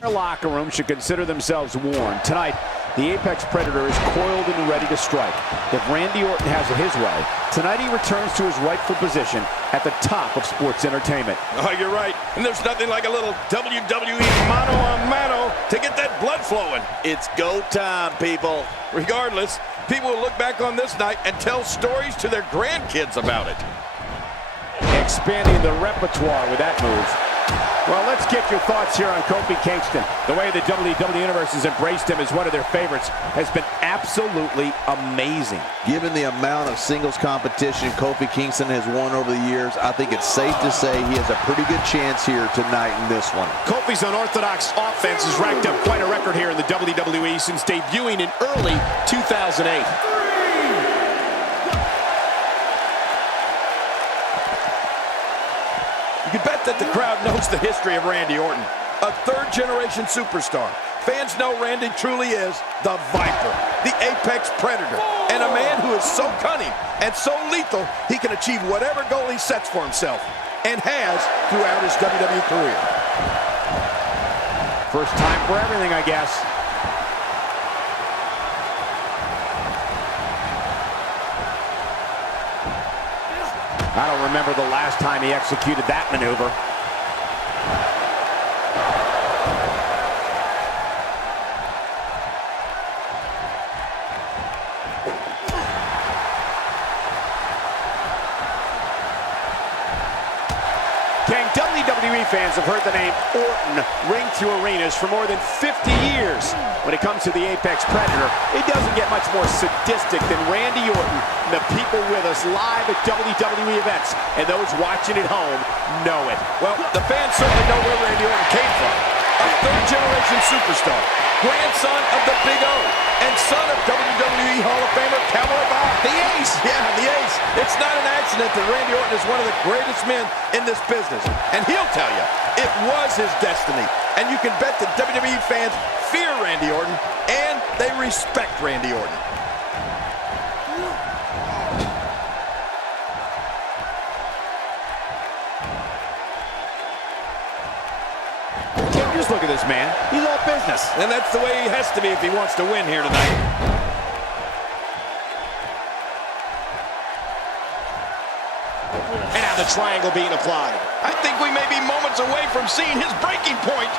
Their locker room should consider themselves warned. Tonight, the Apex Predator is coiled and ready to strike. If Randy Orton has it his way, tonight he returns to his rightful position at the top of sports entertainment. Oh, you're right. And there's nothing like a little WWE mano-a-mano to get that blood flowing. It's go time, people. Regardless, people will look back on this night and tell stories to their grandkids about it. Expanding the repertoire with that move. Well, let's get your thoughts here on Kofi Kingston. The way the WWE Universe has embraced him as one of their favorites has been absolutely amazing. Given the amount of singles competition Kofi Kingston has won over the years, I think it's safe to say he has a pretty good chance here tonight in this one. Kofi's unorthodox offense has racked up quite a record here in the WWE since debuting in early 2008. You can bet that the crowd knows the history of Randy Orton, a third-generation superstar. Fans know Randy truly is the Viper, the Apex Predator, and a man who is so cunning and so lethal he can achieve whatever goal he sets for himself, and has throughout his WWE career. First time for everything, I guess. I don't remember the last time he executed that maneuver. King, WWE fans have heard the name Orton ring through arenas for more than 50 years. When it comes to the Apex Predator, it doesn't get much more sadistic than Randy Orton and the people with us live at WWE events, and those watching at home know it. Well, the fans certainly know where Randy Orton came from. A third-generation superstar, grandson of the Big O, and son of WWE Hall of Famer Cowboy Bob. The Ace! Yeah, the Ace. It's not an accident that Randy Orton is one of the greatest men in this business. And he'll tell you, it was his destiny. And you can bet that WWE fans fear Randy Orton, and they respect Randy Orton. Just look at this man. He's all business. And that's the way he has to be if he wants to win here tonight. And now the triangle being applied. I think we may be moments away from seeing his breaking point.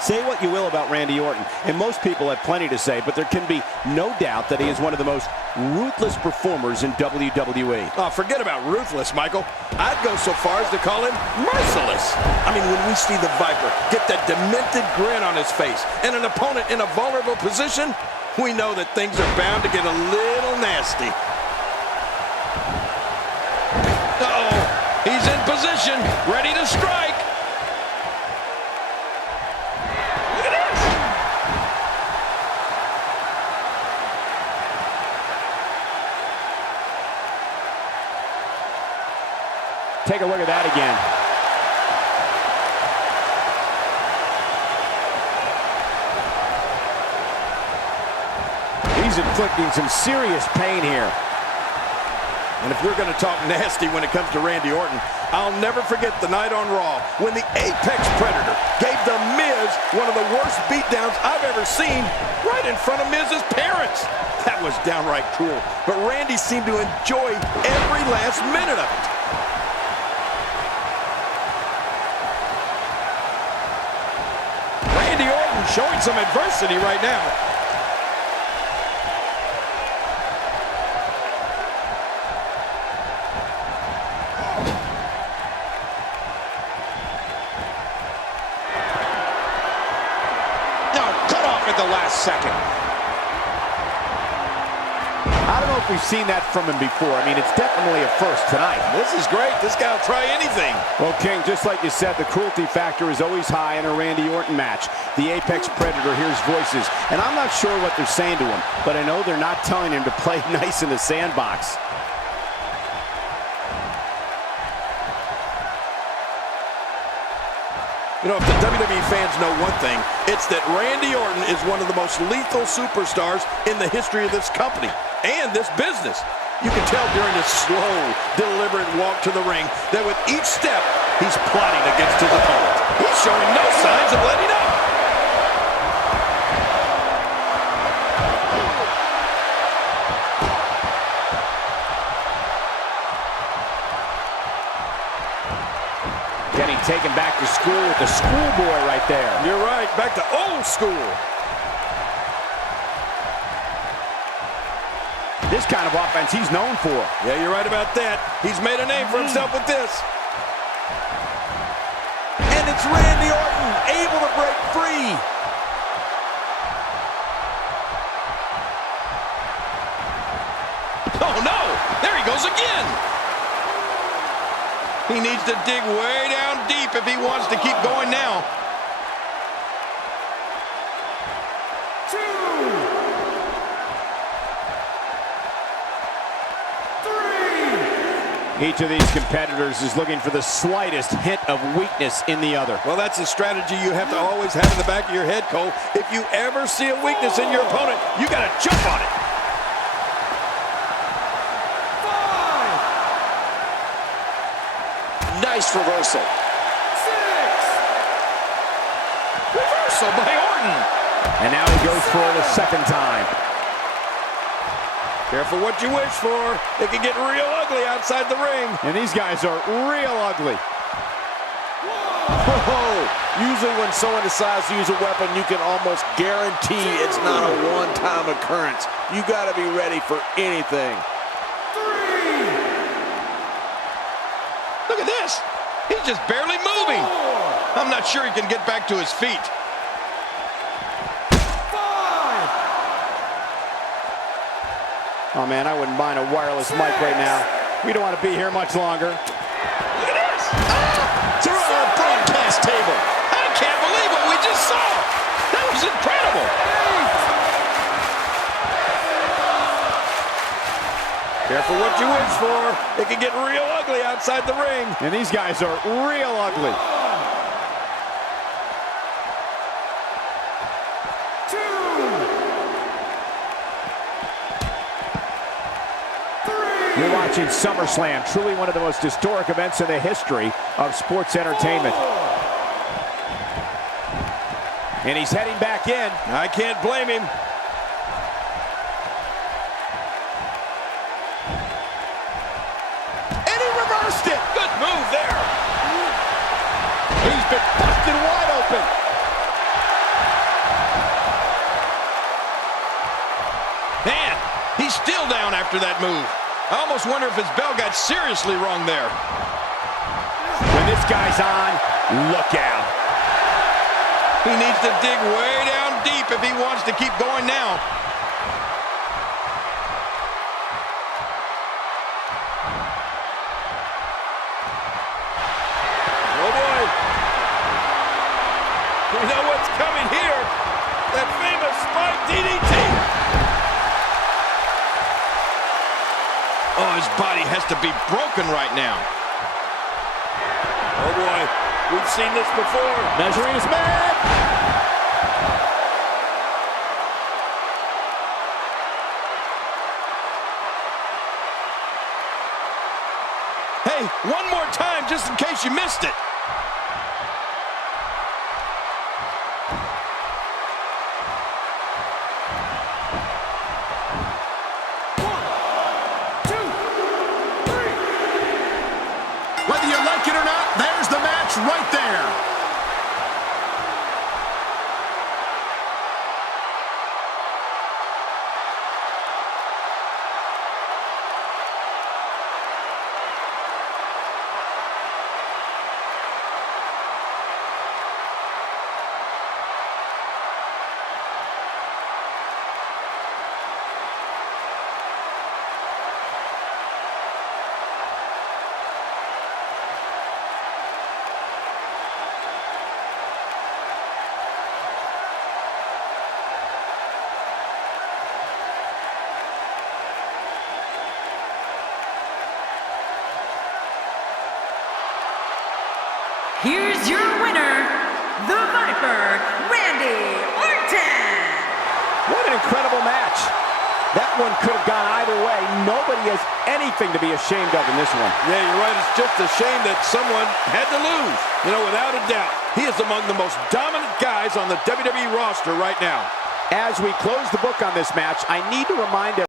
Say what you will about Randy Orton, and most people have plenty to say, but there can be no doubt that he is one of the most ruthless performers in WWE. Oh, forget about ruthless, Michael. I'd go so far as to call him merciless. I mean, when we see the Viper get that demented grin on his face and an opponent in a vulnerable position, we know that things are bound to get a little nasty. Uh-oh, he's in position, ready to strike. Take a look at that again. He's inflicting some serious pain here. And if we're going to talk nasty when it comes to Randy Orton, I'll never forget the night on Raw when the Apex Predator gave The Miz one of the worst beatdowns I've ever seen right in front of Miz's parents. That was downright cruel, but Randy seemed to enjoy every last minute of it. Randy Orton showing some adversity right now. At the last second. I don't know if we've seen that from him before. I mean, it's definitely a first tonight. This is great. This guy will try anything. Well, King, just like you said, the cruelty factor is always high in a Randy Orton match. The Apex Predator hears voices, and I'm not sure what they're saying to him, but I know they're not telling him to play nice in the sandbox. You know, if the WWE fans know one thing, it's that Randy Orton is one of the most lethal superstars in the history of this company and this business. You can tell during his slow, deliberate walk to the ring that with each step, he's plotting against his opponent. He's showing no signs of letting up. Getting taken back to school with the schoolboy right there. You're right, back to old school. This kind of offense he's known for. Yeah, you're right about that. He's made a name for himself with this. And it's Randy Orton able to break free. Oh no, there he goes again. He needs to dig way down deep if he wants to keep going now. Each of these competitors is looking for the slightest hint of weakness in the other. Well, that's a strategy you have to always have in the back of your head, Cole. If you ever see a weakness in your opponent, you got to jump on it. 5. Nice reversal. 6. Reversal by Orton. And now he goes for it a second time. Careful what you wish for. It can get real ugly outside the ring. And these guys are real ugly. Usually when someone decides to use a weapon, you can almost guarantee it's not a one-time occurrence. You got to be ready for anything. 3. Look at this. He's just barely moving. 4. I'm not sure he can get back to his feet. Oh, man, I wouldn't mind a wireless mic right now. We don't want to be here much longer. Look at this! Through our broadcast table. I can't believe what we just saw. That was incredible. Careful what you wish for. It can get real ugly outside the ring. And these guys are real ugly. 2. You're watching SummerSlam, truly one of the most historic events in the history of sports entertainment. And he's heading back in. I can't blame him. And he reversed it. Good move there. He's been busted wide open. Man, he's still down after that move. I almost wonder if his bell got seriously wrong there. When this guy's on, look out. He needs to dig way down deep if he wants to keep going now. Oh boy. We know what's coming here. That famous spike DDT. Oh, his body has to be broken right now. Oh boy, we've seen this before. Measuring his man. Hey, one more time just in case you missed it. Whether you like it or not, there's the match right there. Here's your winner, the Viper, Randy Orton. What an incredible match. That one could have gone either way. Nobody has anything to be ashamed of in this one. Yeah, you're right. It's just a shame that someone had to lose. You know, without a doubt, he is among the most dominant guys on the WWE roster right now. As we close the book on this match, I need to remind everyone